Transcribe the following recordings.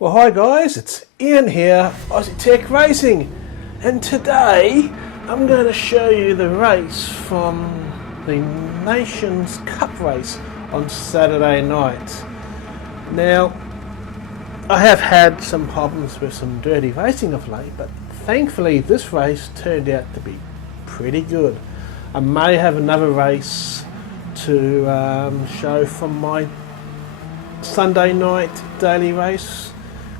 Well, hi guys, it's Ian here, Aussie Tech Racing, and today I'm going to show you the race from the Nations Cup race on Saturday night. Now, I have had some problems with some dirty racing of late, but thankfully this race turned out to be pretty good. I may have another race to show from my Sunday night daily race,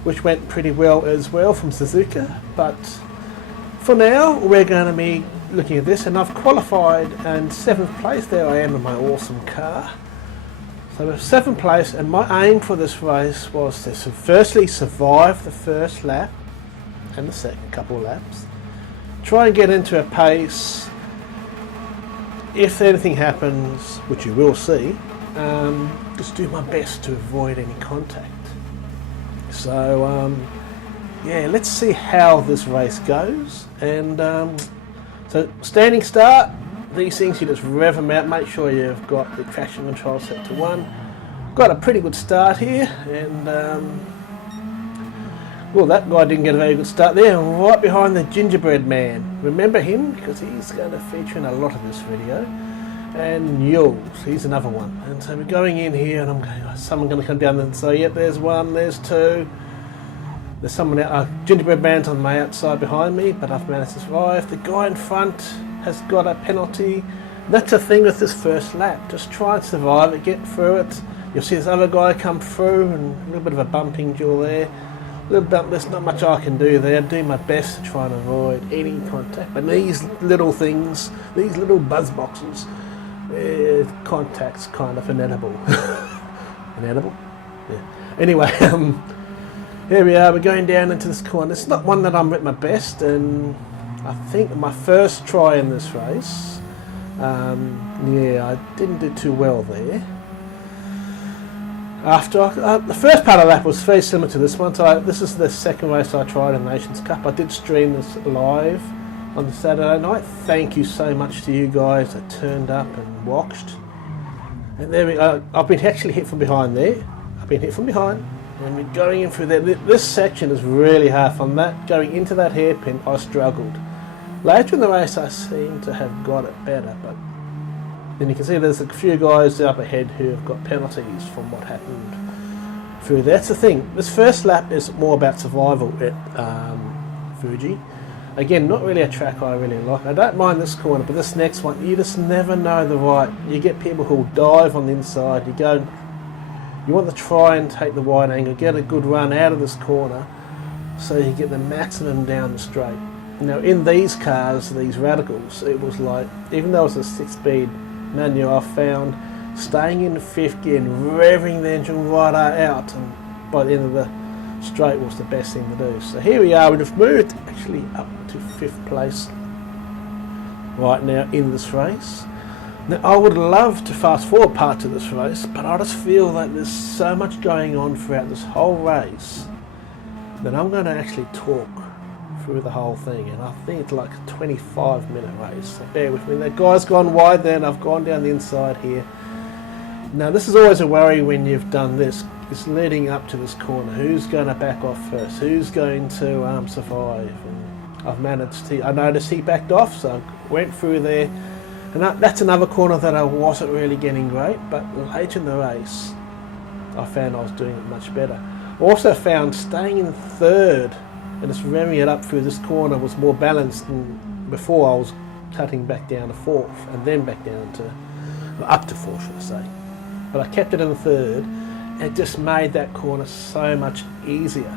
which went pretty well as well from Suzuka, but for now we're going to be looking at this, and I've qualified in 7th place. There I am in my awesome car. So we're 7th place, and my aim for this race was to firstly survive the first lap and the second couple of laps, try and get into a pace. If anything happens, which you will see, just do my best to avoid any contact. So yeah, let's see how this race goes. And so standing start, these things you just rev them out, make sure you've got the traction control set to 1. Got a pretty good start here, and well, that guy didn't get a very good start there, right behind the gingerbread man. Remember him, because he's going to feature in a lot of this video. And Yules, he's another one. And so we're going in here, and I'm going, oh, someone going to come down and say, yep, there's one, there's two. There's someone out, gingerbread man's on my outside behind me, but I've managed to survive. The guy in front has got a penalty. That's the thing with this first lap, just try and survive it, get through it. You'll see this other guy come through, and a little bit of a bumping duel there. A little bit, there's not much I can do there. I'm doing my best to try and avoid any contact. But these little things, these little buzz boxes, contact's kind of inedible. Inedible? Yeah. Anyway, here we are, we're going down into this corner. It's not one that I'm at my best, and I think my first try in this race, yeah, I didn't do too well there. After the first part of the lap was very similar to this one, so this is the second race I tried in the Nations Cup. I did stream this live on the Saturday night. Thank you so much to you guys that turned up and watched. And there we go. I've been actually hit from behind there. I've been hit from behind, and we're going in through there. This section is really hard. From that going into that hairpin, I struggled. Later in the race, I seem to have got it better, but then you can see there's a few guys up ahead who have got penalties from what happened through there. That's the thing. This first lap is more about survival at Fuji. Again, not really a track I really like. I don't mind this corner, but this next one, you just never know the right. You get people who'll dive on the inside. You want to try and take the wide angle, get a good run out of this corner, so you get the maximum down the straight. Now, in these cars, these radicals, it was like, even though it's a 6-speed manual, I found staying in 5th gear and revving the engine right out, and by the end of the straight was the best thing to do. So here we are, we've moved actually up to 5th place right now in this race. Now, I would love to fast forward parts of this race, but I just feel like there's so much going on throughout this whole race that I'm going to actually talk through the whole thing, and I think it's like a 25-minute race, so bear with me. That guy's gone wide there, and I've gone down the inside here. Now, this is always a worry when you've done this. It's leading up to this corner. Who's going to back off first? Who's going to survive? And I've managed to. I noticed he backed off, so I went through there. And that's another corner that I wasn't really getting great, but later in the race, I found I was doing it much better. Also found staying in 3rd and just revving it up through this corner was more balanced than before. I was cutting back down to 4th and then back down to, up to 4th, should I say. But I kept it in 3rd. It just made that corner so much easier.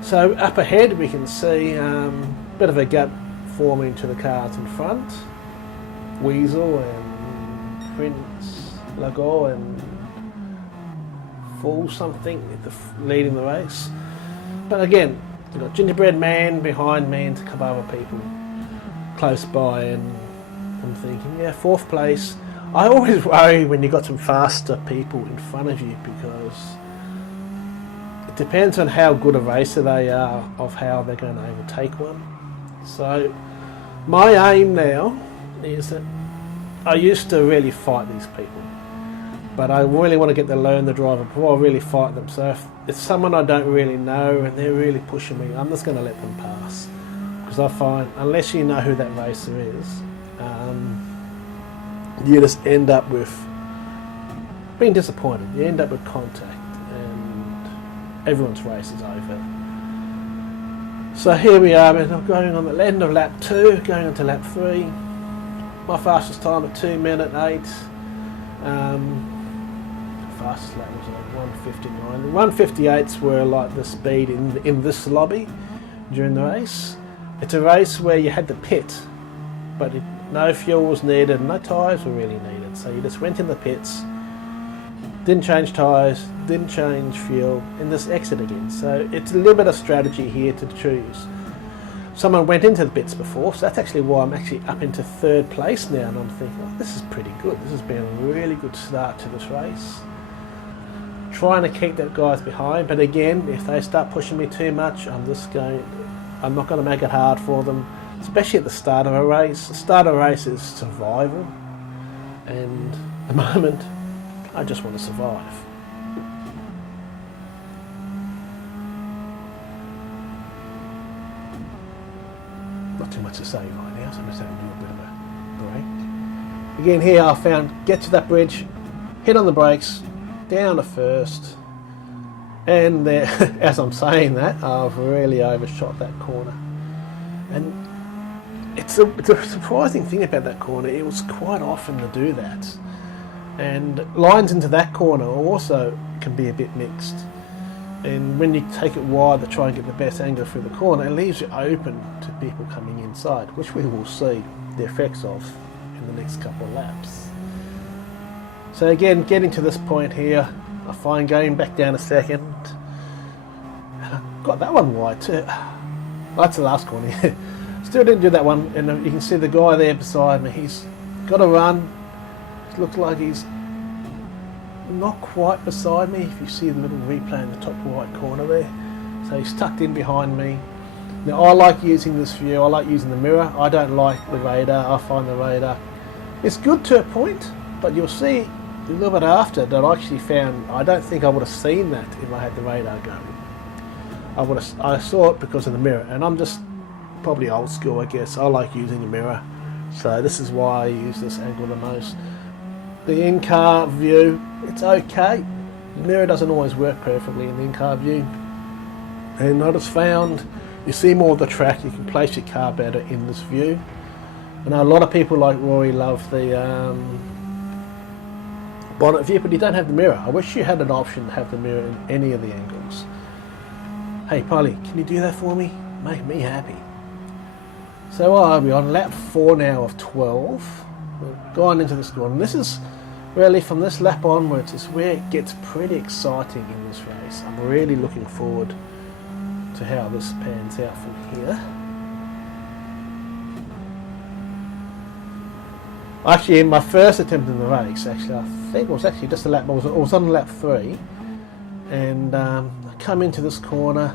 So up ahead we can see a bit of a gap forming to the cars in front. Weasel and Prince Lago and Fool something leading the race. But again, we've got Gingerbread Man behind me and a couple other people close by, and I'm thinking, yeah, 4th place. I always worry when you've got some faster people in front of you, because it depends on how good a racer they are of how they're going to overtake one. So my aim now is that I used to really fight these people. but I really want to get to learn the driver before I really fight them. So if it's someone I don't really know and they're really pushing me, I'm just going to let them pass, because I find unless you know who that racer is, you just end up with being disappointed. You end up with contact and everyone's race is over. So here we are, I'm going on the end of lap 2, going into lap 3. My fastest time at 2 minutes 8. Fastest lap was like 1:59. The 1:58s were like the speed in this lobby during the race. It's a race where you had to pit, but no fuel was needed, no tyres were really needed. So you just went in the pits, didn't change tyres, didn't change fuel, and just exit again. So it's a little bit of strategy here to choose. Someone went into the pits before, so that's actually why I'm actually up into 3rd place now, and I'm thinking, oh, this is pretty good. This has been a really good start to this race. Trying to keep that guys behind, but again, if they start pushing me too much, I'm not going to make it hard for them, especially at the start of a race. The start of a race is survival, and at the moment, I just want to survive. Not too much to say right now, so I'm just having to do a bit of a break. Again here I found, get to that bridge, hit on the brakes, down to 1st, and there, as I'm saying that, I've really overshot that corner. And it's a surprising thing about that corner, it was quite often to do that. And lines into that corner also can be a bit mixed. And when you take it wide to try and get the best angle through the corner, it leaves you open to people coming inside, which we will see the effects of in the next couple of laps. So again, getting to this point here, I find going back down a 2nd, and I got that one wide too. That's the last corner. Still didn't do that one, and you can see the guy there beside me, he's got to run. It looks like he's not quite beside me, if you see the little replay in the top right corner there. So he's tucked in behind me. Now I like using this view, I like using the mirror. I don't like the radar. I find the radar, it's good to a point, but you'll see a little bit after that I actually found, I don't think I would have seen that if I had the radar going. I saw it because of the mirror, and I'm just probably old school, I guess. I like using the mirror, so this is why I use this angle the most. The in-car view, it's okay. The mirror doesn't always work perfectly in the in-car view. And I just found you see more of the track, you can place your car better in this view. I know a lot of people like Rory love the bonnet view, but you don't have the mirror. I wish you had an option to have the mirror in any of the angles. Hey Polly, can you do that for me? Make me happy. So we're on lap 4 now of 12. We've gone into this corner, and this is really from this lap onwards is where it gets pretty exciting in this race. I'm really looking forward to how this pans out from here. Actually, in my first attempt in the race, actually, I think it was actually just a lap, I was on lap 3, and I come into this corner,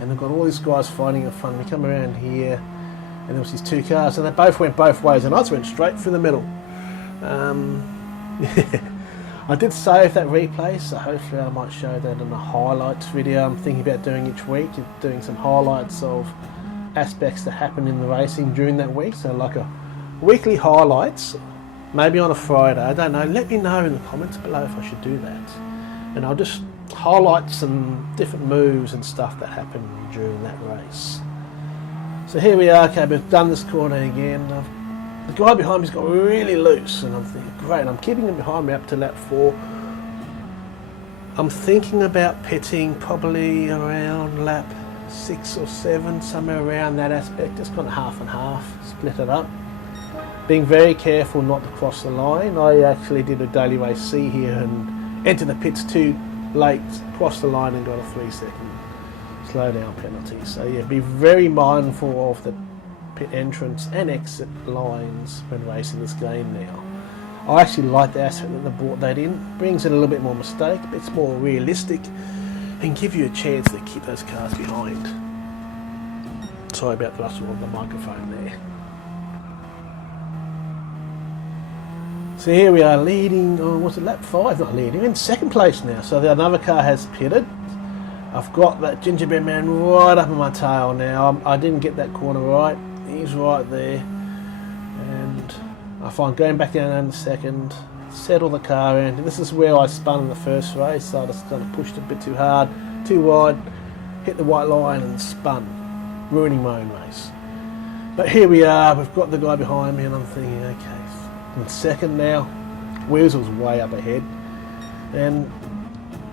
and I've got all these guys fighting in front of me, come around here, and there was these 2 cars, and they both went both ways, and I just went straight through the middle. I did save that replay, so hopefully I might show that in a highlights video I'm thinking about doing each week, doing some highlights of aspects that happen in the racing during that week, so like a weekly highlights, maybe on a Friday, I don't know. Let me know in the comments below if I should do that, and I'll just highlight some different moves and stuff that happened during that race. So here we are. Okay, we've done this corner again. The guy behind me's got really loose, and I'm thinking, great, I'm keeping him behind me up to lap 4. I'm thinking about pitting probably around lap 6 or 7, somewhere around that aspect, just kind of half and half, split it up. Being very careful not to cross the line. I actually did a daily race C here and entered the pits too late, crossed the line and got a 3-second slow down penalty. So yeah, be very mindful of the pit entrance and exit lines when racing this game now. I actually like the aspect that they brought that in. Brings in a little bit more mistake, but it's more realistic and give you a chance to keep those cars behind. Sorry about the rustle of the microphone there. So here we are leading, oh, what's it, lap 5? Not leading, in second place now. So another car has pitted. I've got that gingerbread man right up in my tail now. I didn't get that corner right. He's right there. And I find going back down in the second, settle the car in. This is where I spun in the first race. So I just kind of pushed a bit too hard, too wide, hit the white line and spun, ruining my own race. But here we are, we've got the guy behind me and I'm thinking, okay, in second now, Weasel's way up ahead. And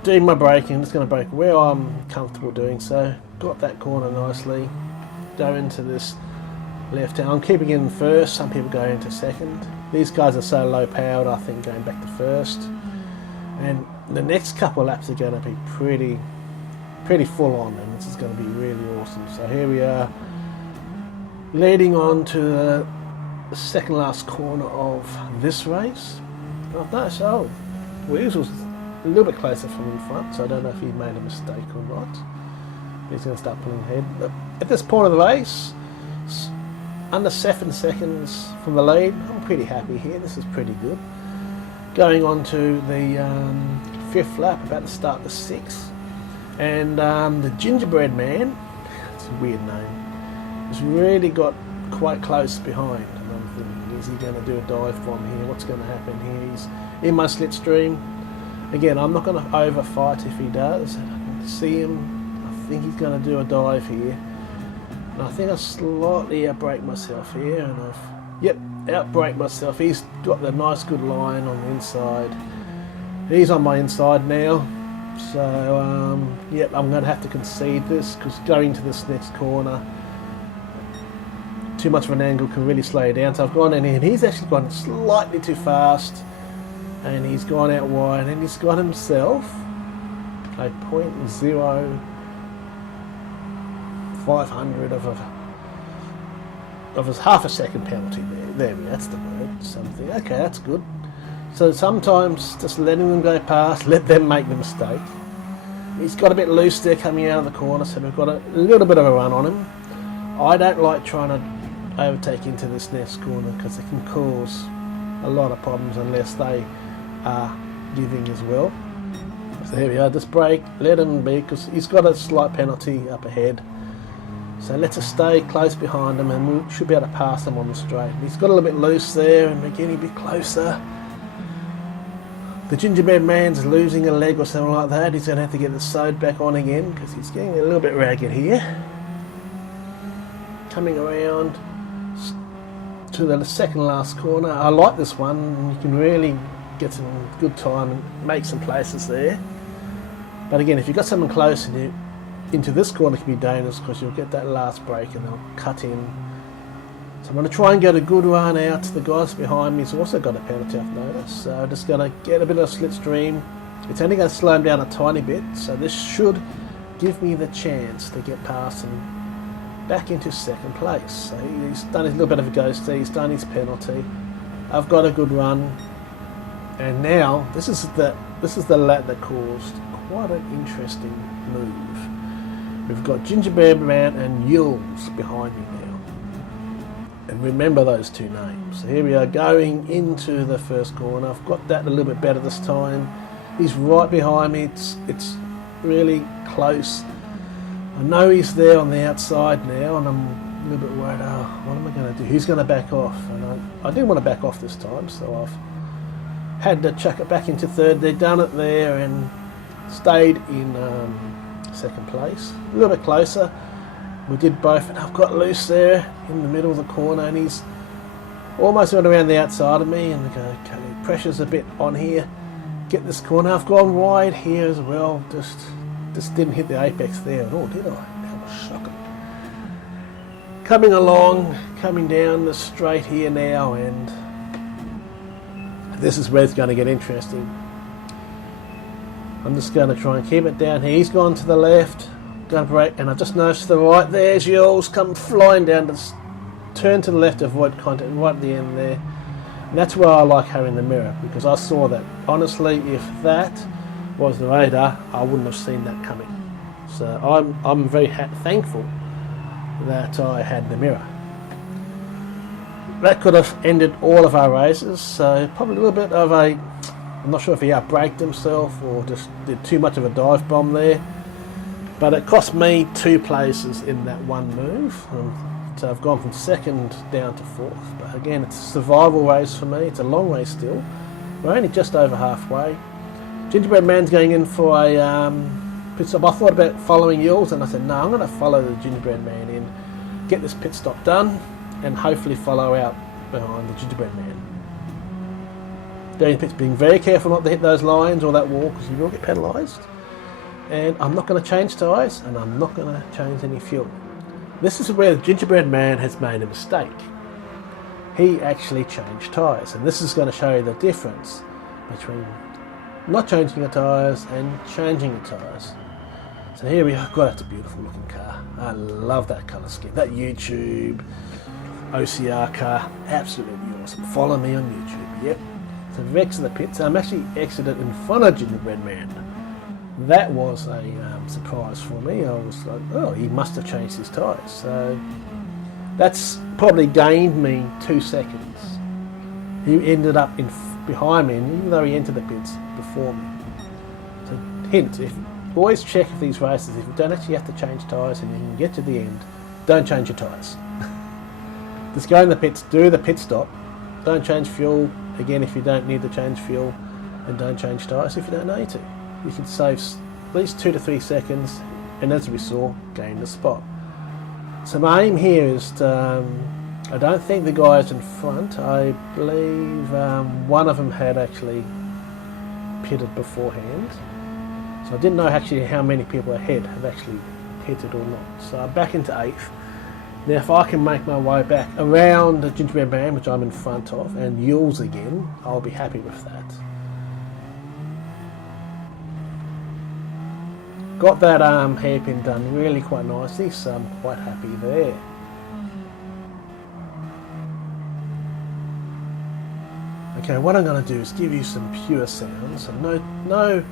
doing my braking, just going to brake where I'm comfortable doing so. Got that corner nicely. Go into this left hand. I'm keeping it in first. Some people go into second. These guys are so low powered, I think going back to first. And the next couple of laps are going to be pretty full on, and this is going to be really awesome. So here we are, leading on to the second last corner of this race. I've noticed, oh, Weasel's a little bit closer from in front, so I don't know if he made a mistake or not. He's going to start pulling ahead. But at this point of the race, under 7 seconds from the lead, I'm pretty happy here. This is pretty good. Going on to the 5th lap, about to start the 6th. And the gingerbread man, it's a weird name, has really got quite close behind. And I'm thinking, is he going to do a dive bomb here? What's going to happen here? He's in my slipstream. Again, I'm not going to overfight if he does. I can see him. I think he's going to do a dive here. And I think I slightly outbrake myself here. And outbrake myself. He's got the nice good line on the inside. He's on my inside now. So, I'm going to have to concede this because going to this next corner, too much of an angle can really slow you down. So I've gone in here and he's actually gone slightly too fast. And he's gone out wide and he's got himself a 0.0500 of his half a second penalty there. That's the word. Something. Okay, that's good. So sometimes just letting them go past, let them make the mistake. He's got a bit loose there coming out of the corner, so we've got a little bit of a run on him. I don't like trying to overtake into this next corner because it can cause a lot of problems unless they are giving as well. So here we are, just brake, let him be because he's got a slight penalty up ahead. So let's just stay close behind him and we should be able to pass him on the straight. He's got a little bit loose there and we're getting a bit closer. The gingerbread man's losing a leg or something like that. He's going to have to get it sewed back on again because he's getting a little bit ragged here. Coming around to the second last corner. I like this one. You can really get some good time and make some places there. But again, if you've got someone close into this corner, it can be dangerous because you'll get that last break and they'll cut in. So I'm going to try and get a good run out to the guys behind me. He's also got a penalty, I've noticed. So I'm just going to get a bit of a slipstream. It's only going to slow him down a tiny bit. So this should give me the chance to get past him back into second place. So he's done his little bit of a ghosty. He's done his penalty. I've got a good run. And now, this is the lap that caused quite an interesting move. We've got Gingerbread Man and Yules behind me now. And remember those two names. So here we are going into the first corner. I've got that a little bit better this time. He's right behind me. It's really close. I know he's there on the outside now, and I'm a little bit worried, what am I going to do? Who's going to back off? And I didn't want to back off this time, so I've had to chuck it back into third. They've done it there and stayed in second place. A little bit closer. We did both, and I've got loose there in the middle of the corner, and he's almost went around the outside of me, and I go, okay, pressure's a bit on here. Get this corner. I've gone wide here as well. Just didn't hit the apex there at all, did I? That was shocking. Coming along, coming down the straight here now, and this is where it's going to get interesting. I'm just going to try and keep it down here. He's gone to the left, going to brake, and I've just noticed to the right, there's Yules come flying down to turn to the left, avoid contact, right at the end there. And that's where I like having the mirror, because I saw that. Honestly, if that was the radar, I wouldn't have seen that coming. So I'm very thankful that I had the mirror. that could have ended all of our races. So probably a little bit of a, I'm not sure if he outbraked himself or just did too much of a dive bomb there. But it cost me 2 places in that one move. So I've gone from 2nd down to 4th. But again, it's a survival race for me. It's a long race still. We're only just over halfway. Gingerbread Man's going in for a pit stop. I thought about following Yules, and I said, no, I'm going to follow the Gingerbread Man in, get this pit stop done, and hopefully follow out behind the Gingerbread Man. Doing pits, being very careful not to hit those lines or that wall, because you will get penalised. And I'm not going to change tyres, and I'm not going to change any fuel. This is where the Gingerbread Man has made a mistake. He actually changed tyres, and this is going to show you the difference between not changing the tyres and changing the tyres. So here we are. God, that's a beautiful looking car. I love that colour scheme. That YouTube OCR car, absolutely awesome. Follow me on YouTube. Yep. So we've exited the pits. I'm actually exited in front of Gingerbread Man. That was a surprise for me. I was like, oh, he must have changed his tyres. So that's probably gained me 2 seconds. He ended up behind me, and even though he entered the pits before me. So hint, always check if these races, if you don't actually have to change tyres and you can get to the end, don't change your tyres. Just go in the pits, do the pit stop, don't change fuel, again if you don't need to change fuel, and don't change tyres if you don't need to. You can save at least 2 to 3 seconds, and as we saw, gain the spot. So my aim here is to, I don't think the guys in front, I believe one of them had actually pitted beforehand. So I didn't know actually how many people ahead have actually pitted or not. So I'm back into 8th. Now if I can make my way back around the Gingerbread Man, which I'm in front of, and Yules again, I'll be happy with that. Got that hairpin done really quite nicely, so I'm quite happy there. Okay, what I'm going to do is give you some pure sounds. So no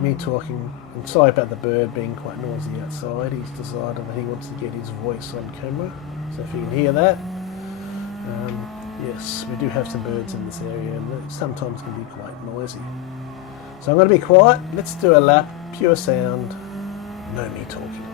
me talking. I'm sorry about the bird being quite noisy outside. He's decided that he wants to get his voice on camera. So if you can hear that, yes, we do have some birds in this area, and sometimes can be quite noisy. So I'm going to be quiet. Let's do a lap, pure sound. No me talking.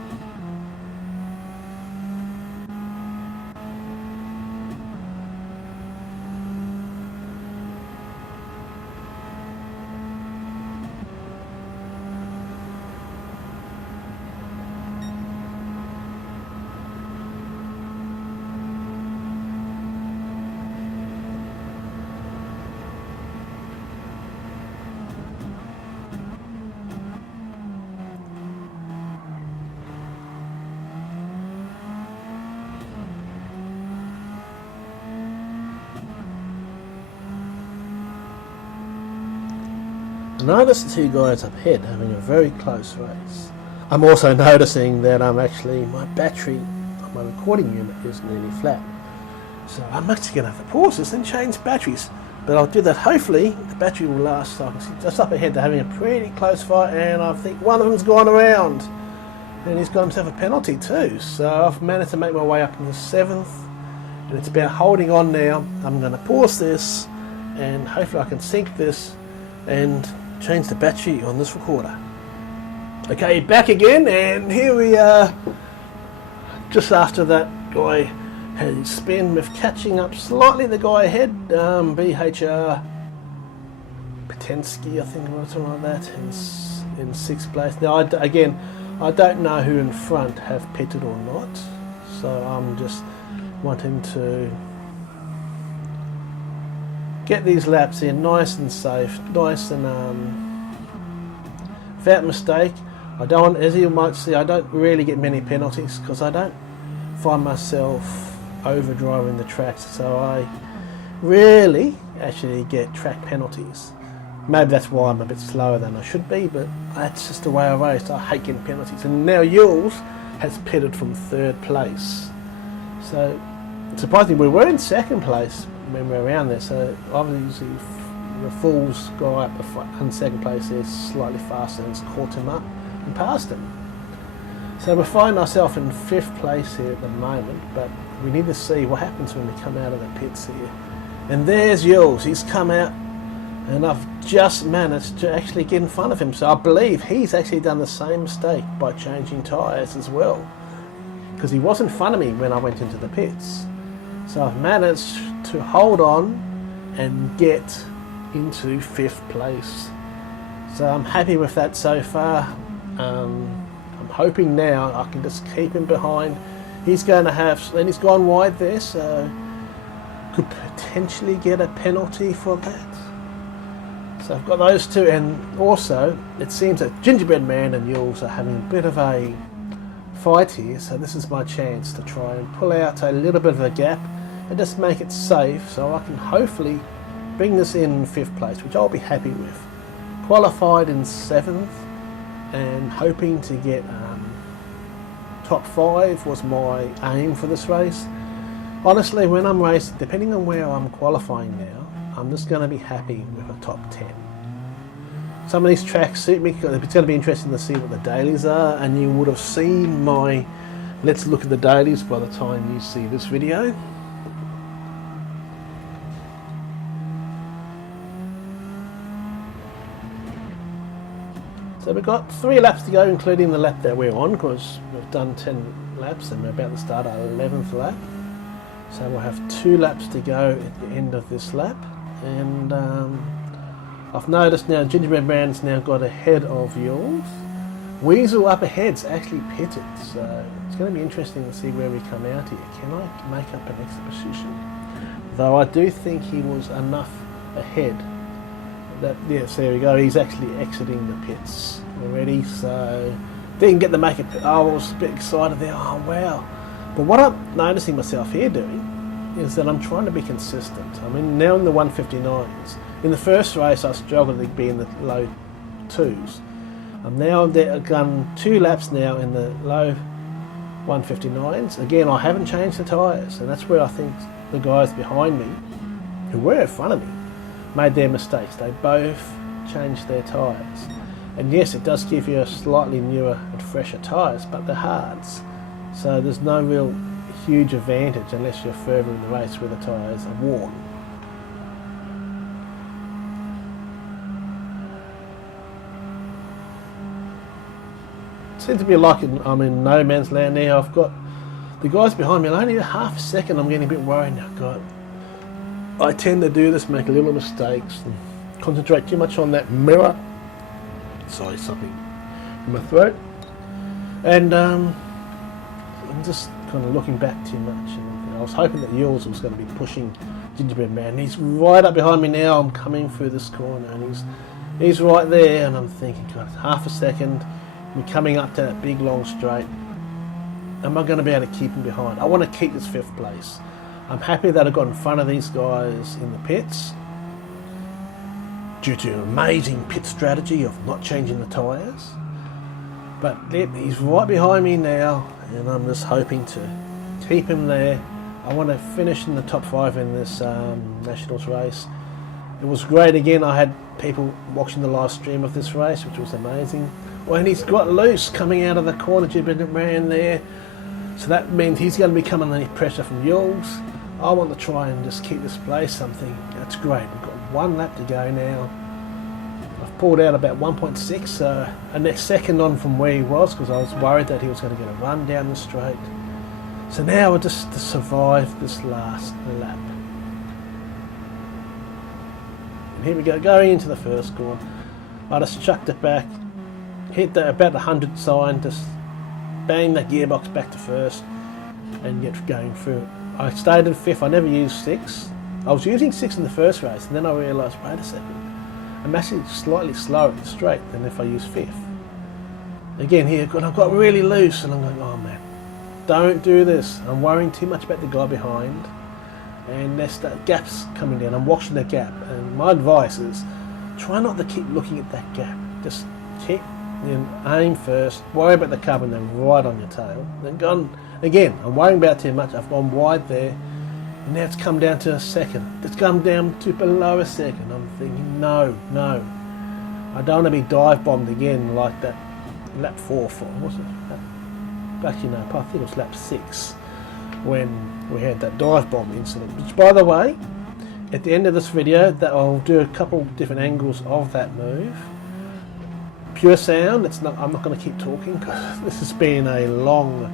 Notice the 2 guys up ahead having a very close race. I'm also noticing that my battery on my recording unit is nearly flat. So I'm actually going to have to pause this and change batteries. But I'll do that. Hopefully the battery will last. So I can see just up ahead they're having a pretty close fight, and I think one of them's gone around. And he's got himself a penalty too. So I've managed to make my way up into 7th. And it's about holding on now. I'm going to pause this and hopefully I can sync this and change the battery on this recorder. Okay, back again, and here we are just after that guy had spin with catching up slightly the guy ahead, BHR Patensky, I think, or something like that, in 6th place. Now I don't know who in front have pitted or not, so I'm just wanting to get these laps in nice and safe, nice and without mistake. I don't, as you might see, I don't really get many penalties because I don't find myself overdriving the tracks, so I rarely actually get track penalties. Maybe that's why I'm a bit slower than I should be, but that's just the way I race. I hate getting penalties. And now Yules has pitted from 3rd place. So surprisingly, we were in 2nd place when we were around there, so obviously the Fool's guy up in 2nd place is slightly faster and has caught him up and passed him. So we find ourselves in 5th place here at the moment, but we need to see what happens when we come out of the pits here. And there's Jules, he's come out, and I've just managed to actually get in front of him. So I believe he's actually done the same mistake by changing tyres as well, because he was in front of me when I went into the pits. So I've managed to hold on and get into 5th place. So I'm happy with that so far. I'm hoping now I can just keep him behind. He's going to have, and he's gone wide there, so could potentially get a penalty for that. So I've got those two, and also it seems that Gingerbread Man and Jules are having a bit of a fight here, so this is my chance to try and pull out a little bit of a gap and just make it safe, so I can hopefully bring this in 5th place, which I'll be happy with. Qualified in 7th and hoping to get top 5 was my aim for this race. Honestly, when I'm racing, depending on where I'm qualifying now, I'm just going to be happy with a top 10. Some of these tracks suit me, because it's going to be interesting to see what the dailies are, and you would have seen my let's look at the dailies by the time you see this video. So we've got 3 laps to go, including the lap that we're on, because we've done 10 laps and we're about to start our 11th lap. So we'll have 2 laps to go at the end of this lap. And I've noticed now Gingerbread Man's now got ahead of Jules. Weasel up ahead's actually pitted, so it's going to be interesting to see where we come out here. Can I make up an extra position? Though I do think he was enough ahead. Yes, there we go, he's actually exiting the pits already, so didn't get to make it. I was a bit excited there, oh wow. But what I'm noticing myself here doing is that I'm trying to be consistent. I mean, now in the 159s. In the first race I struggled to be in the low 2s. I'm now I've done 2 laps now in the low 159s. Again, I haven't changed the tyres, and that's where I think the guys behind me, who were in front of me, made their mistakes. They both changed their tyres. And yes, it does give you a slightly newer and fresher tyres, but they're hards. So there's no real huge advantage unless you're further in the race where the tyres are worn. It seems to be like I'm in no man's land now. I've got the guys behind me, and only a half a second I'm getting a bit worried now. God, I tend to do this, make little mistakes, and concentrate too much on that mirror. Sorry, something in my throat. And I'm just kind of looking back too much. And I was hoping that Jules was going to be pushing Gingerbread Man. He's right up behind me now. I'm coming through this corner, and he's right there. And I'm thinking, God, half a second. We're coming up to that big long straight. Am I going to be able to keep him behind? I want to keep this 5th place. I'm happy that I got in front of these guys in the pits due to an amazing pit strategy of not changing the tyres. But he's right behind me now, and I'm just hoping to keep him there. I want to finish in the top 5 in this Nationals race. It was great again. I had people watching the live stream of this race, which was amazing. Well, and he's got loose coming out of the corner, Gingerbread Man there. So that means he's going to be coming under pressure from Jules. I want to try and just keep this place something. That's great. We've got 1 lap to go now. I've pulled out about 1.6, so a next second on from where he was, because I was worried that he was going to get a run down the straight. So now we're just to survive this last lap. And here we go, going into the first corner. I just chucked it back, hit about the 100 sign, just bang that gearbox back to first and get going through it. I stayed in 5th. I never used 6. I was using 6 in the first race, and then I realised, wait a second, I'm actually slightly slower in the straight than if I use 5th. Again here, I've got really loose, and I'm going, oh man, don't do this. I'm worrying too much about the guy behind, and there's that gap's coming down. I'm watching the gap, and my advice is try not to keep looking at that gap. Just keep aim first, worry about the carbon, then right on your tail. Then gone again. I'm worrying about too much. I've gone wide there, and now it's come down to a second. It's come down to below a second. I'm thinking, no, I don't want to be dive bombed again like that lap 4 for, wasn't it? back, you know, I think it was lap 6 when we had that dive bomb incident. Which, by the way, at the end of this video, that I'll do a couple different angles of that move. Pure sound. It's not. I'm not going to keep talking because this has been a long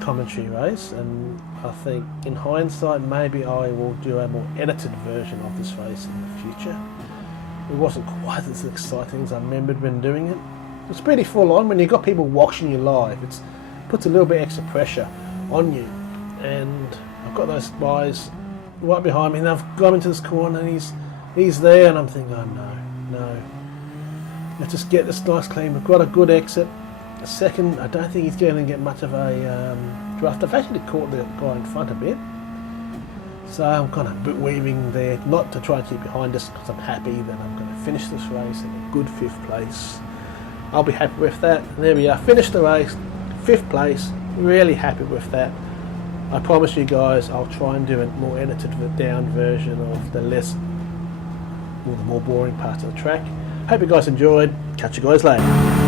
commentary race, and I think in hindsight maybe I will do a more edited version of this race in the future. It wasn't quite as exciting as I remembered when doing it. It's pretty full on when you've got people watching you live. It puts a little bit extra pressure on you, and I've got those guys right behind me, and I've got into this corner, and he's there, and I'm thinking, oh no, let's just get this nice clean. We've got a good exit. A second, I don't think he's going to get much of a draft. I've actually caught the guy in front a bit, so I'm kind of weaving there, not to try and keep behind us, because I'm happy that I'm going to finish this race in a good 5th place. I'll be happy with that. And there we are, finished the race, 5th place, really happy with that. I promise you guys I'll try and do a more edited down version of the more boring parts of the track. Hope you guys enjoyed. Catch you guys later.